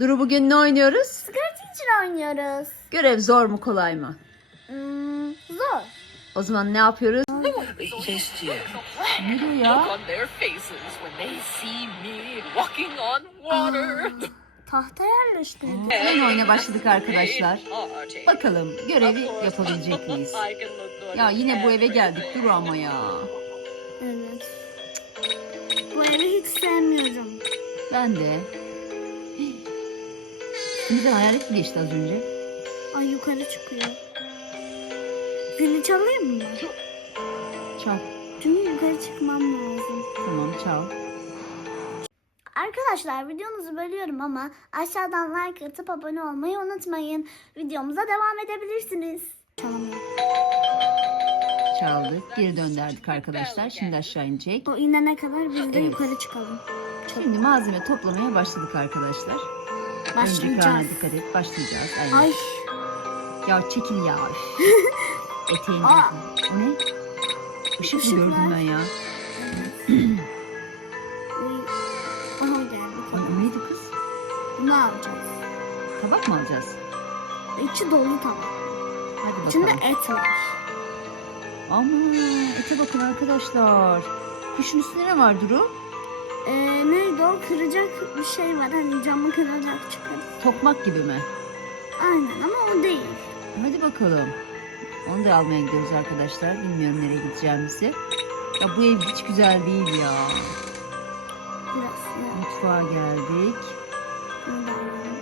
Duru bugün ne oynuyoruz? Sigara için oynuyoruz. Görev zor mu kolay mı? Hmm, zor. O zaman ne yapıyoruz? Ne diyor look ya? Tahta yerleştirdi. Oyun oyuna başladık arkadaşlar. Bakalım görevi yapabilecek miyiz? Ya yine bu eve geldik Duru ama ya. Evet. Bu evi hiç sevmiyorum. Ben de. Şimdi de hayalet geçti az önce? Ay yukarı çıkıyor. Gülü çalayım mı? Çal. Çünkü yukarı çıkmam lazım. Tamam çal. Arkadaşlar videonuzu bölüyorum ama aşağıdan like atıp abone olmayı unutmayın. Videomuza devam edebilirsiniz. Çalamıyorum. Çaldık. Geri döndürdük arkadaşlar. Şimdi aşağı inecek. O inene kadar biz de Evet. yukarı çıkalım. Şimdi malzeme toplamaya başladık arkadaşlar. Başlayacağız. dikkat et. Başlayacağız. Aynen. Ay Ya çekil ya. Eteğini. Aa. O ne? Işık mı gördüm var. ben ya? Aha geldi. Ay, o neydi kız? Bunu alacağız. Tabak mı alacağız? İçi dolu tabak. Hadi bakalım. İçinde et var. Ama ete bakın arkadaşlar. Kuşun üstünde ne var Duru? Ee, neydi o? Kıracak bir şey var. Hani camı kıracak çıkar. Tokmak gibi mi? Aynen ama o değil. Hadi bakalım. Onu da almaya gidiyoruz arkadaşlar. Bilmiyorum nereye gideceğimizi. Ya bu ev hiç güzel değil ya. Biraz. Mutfağa geldik. Alalım.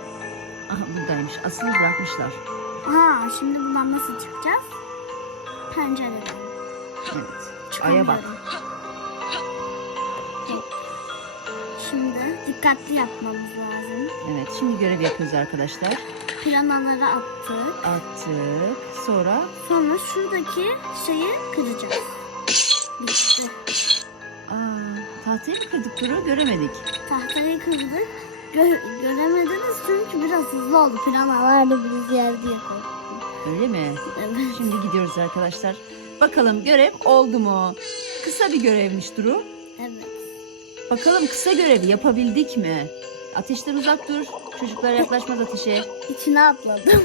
Aha buradaymış. Asılı bırakmışlar. Ha, şimdi bundan nasıl çıkacağız? Pencereden. Evet. Aya bak. Şimdi dikkatli yapmamız lazım. Evet şimdi görev yapıyoruz arkadaşlar. Planaları attık. Attık. Sonra Sonra şuradaki şeyi kıracağız. Bitti. aa, tahtayı mı kırdık Duru? Göremedik. Tahtayı kırdık. Gö- göremediniz çünkü biraz hızlı oldu. Planalar da biz yer diye korktum. Öyle mi? Evet. Şimdi gidiyoruz arkadaşlar. Bakalım görev oldu mu? Kısa bir görevmiş Duru. Bakalım kısa görevi yapabildik mi? Ateşten uzak dur. Çocuklar yaklaşmaz ateşe. İçine atladım.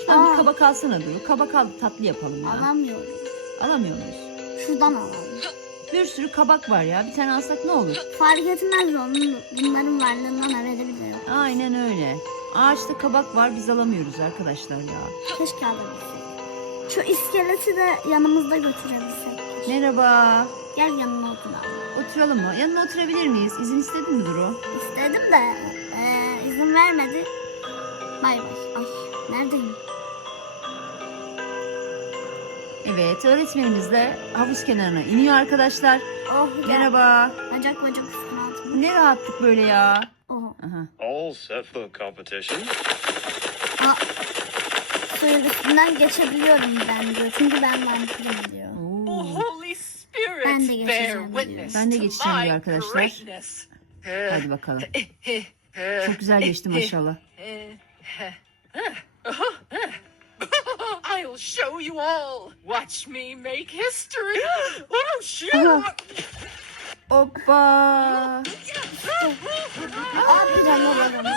Şuradan Aa. bir kabak alsana Duru. Kabak al tatlı yapalım ya. Alamıyorum. Alamıyor muyuz? Şuradan alalım. Bir sürü kabak var ya. Bir tane alsak ne olur? Fark etmez onun, bunların varlığından haberi bile yok. Aynen öyle. Ağaçta kabak var biz alamıyoruz arkadaşlar ya. Keşke alabilsek. Şu iskeleti de yanımızda götürebilsek. Merhaba. Gel yanıma oturalım. Oturalım mı? Yanına oturabilir miyiz? İzin istedin mi Duru? İstedim de e, izin vermedi. Bay bay. Ay neredeyim? Evet öğretmenimiz de havuz kenarına iniyor arkadaşlar. Oh. Merhaba. Bacak bacak üstüne atmış. Ne rahatlık böyle ya. Oh. Aha. All set for competition. Aa, suyun üstünden geçebiliyorum ben diyor. Çünkü ben vampirim diyor. Ben de bear geçeceğim diyor. Ben de to geçeceğim my diyor arkadaşlar. greatness. Hadi bakalım. Çok güzel geçti maşallah. I'll show you all. Watch me make history. Oh, shoot. Hoppa. Aa piranalarımı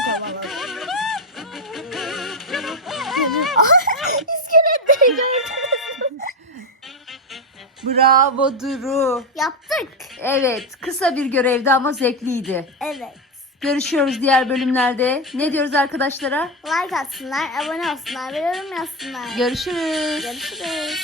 Bravo Duru. Yaptık. Evet kısa bir görevdi ama zevkliydi. Evet. Görüşüyoruz diğer bölümlerde. Ne diyoruz arkadaşlara? Like atsınlar, abone olsunlar ve yorum yazsınlar. Görüşürüz. Görüşürüz.